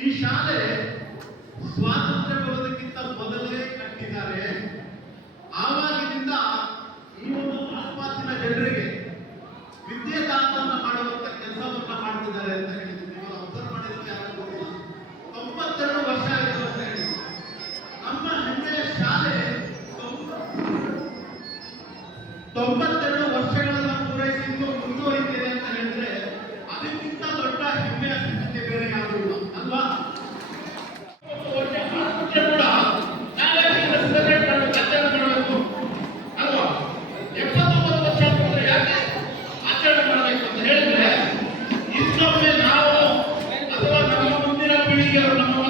ಈ ಶಾಲೆ ಸ್ವಾತಂತ್ರ್ಯ ಬರೋದಕ್ಕಿಂತ ಮೊದಲೇ ಕಟ್ಟಿದ್ದಾರೆ. ಆವಾಗಿನಿಂದ ಈ ಒಂದು ಆಸ್ಪಾಸಿನ ಜನರಿಗೆ ವಿದ್ಯೆ ದಾನವನ್ನು ಮಾಡುವಂತ ಕೆಲಸವನ್ನ ಮಾಡ್ತಿದ್ದಾರೆ ಅಂತ ಹೇಳಿದ್ರು ನೀವು ಅಬ್ಸರ್ವ್ ಮಾಡಿದ್ರೆ ಯಾರು ತೊಂಬತ್ತೆರಡು ವರ್ಷ ಆಯಿತು ಅಂತ ಹೇಳಿ ನಮ್ಮ ಹೆಮ್ಮೆಯ ಶಾಲೆ ತೊಂಬ- ತೊಂಬತ್ತೆರಡು ವರ್ಷಗಳನ್ನು ಪೂರೈಸಿದ್ದು ಮುಂದುವರಿತಿದೆ Thank you.